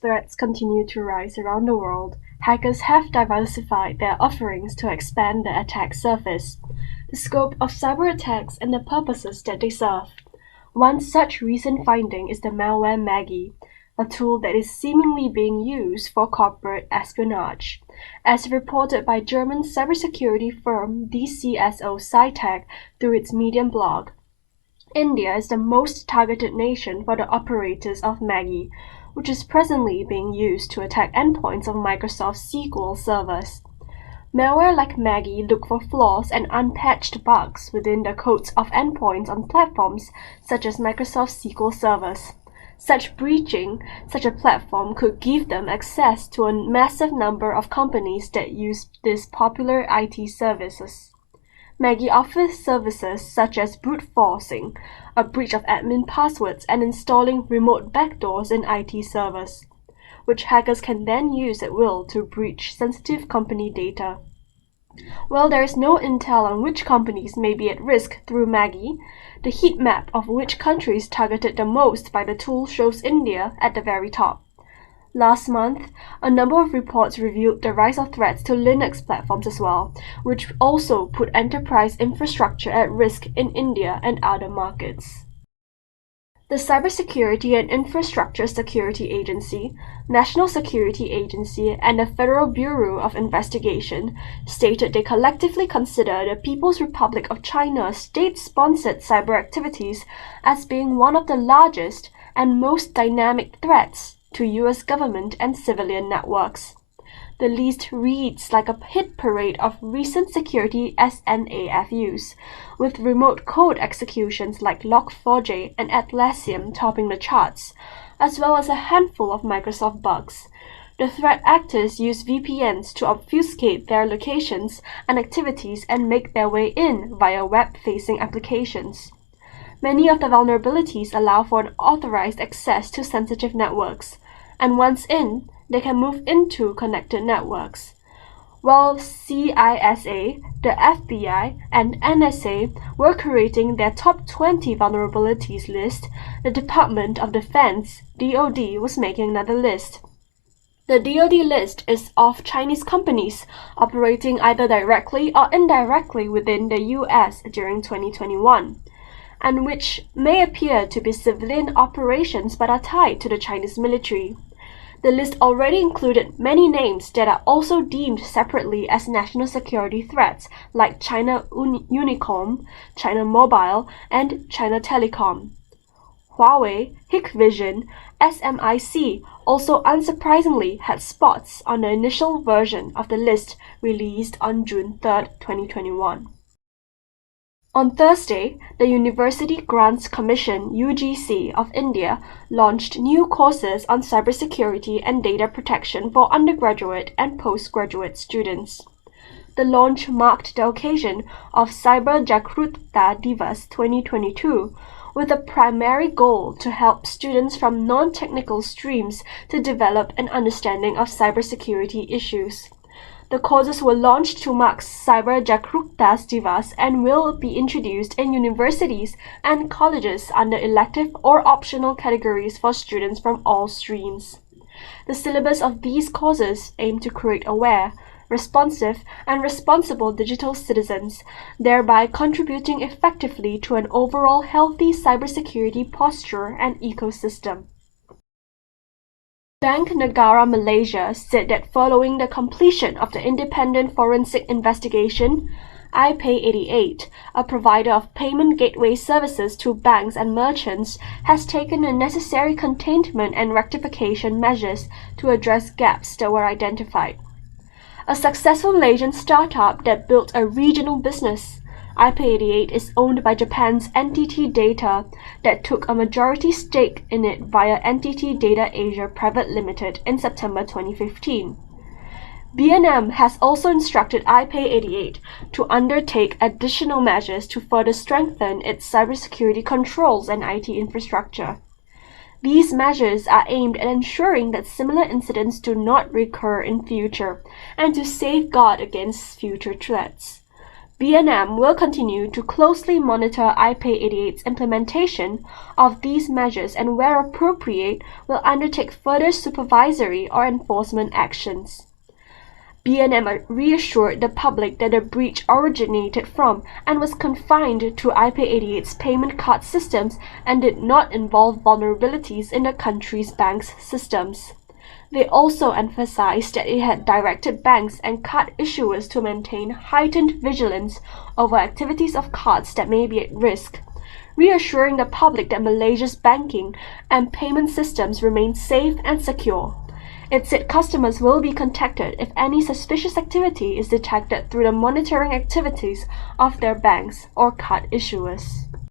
threats continue to rise around the world, hackers have diversified their offerings to expand the attack surface, the scope of cyber attacks, and the purposes that they serve. One such recent finding is the malware Maggie, a tool that is seemingly being used for corporate espionage. As reported by German cybersecurity firm DCSO Cytec through its Medium blog, India is the most targeted nation for the operators of Maggie, which is presently being used to attack endpoints of Microsoft SQL servers. Malware like Maggie look for flaws and unpatched bugs within the codes of endpoints on platforms such as Microsoft SQL servers. Breaching such a platform could give them access to a massive number of companies that use these popular IT services. Maggie offers services such as brute forcing, a breach of admin passwords, and installing remote backdoors in IT servers, which hackers can then use at will to breach sensitive company data. While there is no intel on which companies may be at risk through Maggie, the heat map of which countries targeted the most by the tool shows India at the very top. Last month, a number of reports revealed the rise of threats to Linux platforms as well, which also put enterprise infrastructure at risk in India and other markets. The Cybersecurity and Infrastructure Security Agency, National Security Agency, and the Federal Bureau of Investigation stated they collectively consider the People's Republic of China's state-sponsored cyber activities as being one of the largest and most dynamic threats to US government and civilian networks. The list reads like a hit parade of recent security SNAFUs, with remote code executions like Log4j and Atlassian topping the charts, as well as a handful of Microsoft bugs. The threat actors use VPNs to obfuscate their locations and activities and make their way in via web-facing applications. Many of the vulnerabilities allow for unauthorized access to sensitive networks, and once in, they can move into connected networks. While CISA, the FBI, and NSA were creating their top 20 vulnerabilities list, the Department of Defense, DoD, was making another list. The DoD list is of Chinese companies operating either directly or indirectly within the US during 2021. And which may appear to be civilian operations but are tied to the Chinese military. The list already included many names that are also deemed separately as national security threats, like China Unicom, China Mobile, and China Telecom. Huawei, Hikvision, SMIC also unsurprisingly had spots on the initial version of the list released on June 3, 2021. On Thursday, the University Grants Commission (UGC) of India launched new courses on cybersecurity and data protection for undergraduate and postgraduate students. The launch marked the occasion of Cyber Jagrutta Divas 2022, with a primary goal to help students from non-technical streams to develop an understanding of cybersecurity issues. The courses were launched to mark Cyber Jagrutta Divas and will be introduced in universities and colleges under elective or optional categories for students from all streams. The syllabus of these courses aim to create aware, responsive, and responsible digital citizens, thereby contributing effectively to an overall healthy cybersecurity posture and ecosystem. Bank Negara Malaysia said that following the completion of the independent forensic investigation, iPay88, a provider of payment gateway services to banks and merchants, has taken the necessary containment and rectification measures to address gaps that were identified. A successful Malaysian startup that built a regional business, iPay88 is owned by Japan's NTT Data that took a majority stake in it via NTT Data Asia Private Limited in September 2015. B&M has also instructed iPay88 to undertake additional measures to further strengthen its cybersecurity controls and IT infrastructure. These measures are aimed at ensuring that similar incidents do not recur in future and to safeguard against future threats. B&M will continue to closely monitor IP88's implementation of these measures and where appropriate will undertake further supervisory or enforcement actions. B&M reassured the public that the breach originated from and was confined to IP88's payment card systems and did not involve vulnerabilities in the country's banks' systems. They also emphasized that it had directed banks and card issuers to maintain heightened vigilance over activities of cards that may be at risk, reassuring the public that Malaysia's banking and payment systems remain safe and secure. It said customers will be contacted if any suspicious activity is detected through the monitoring activities of their banks or card issuers.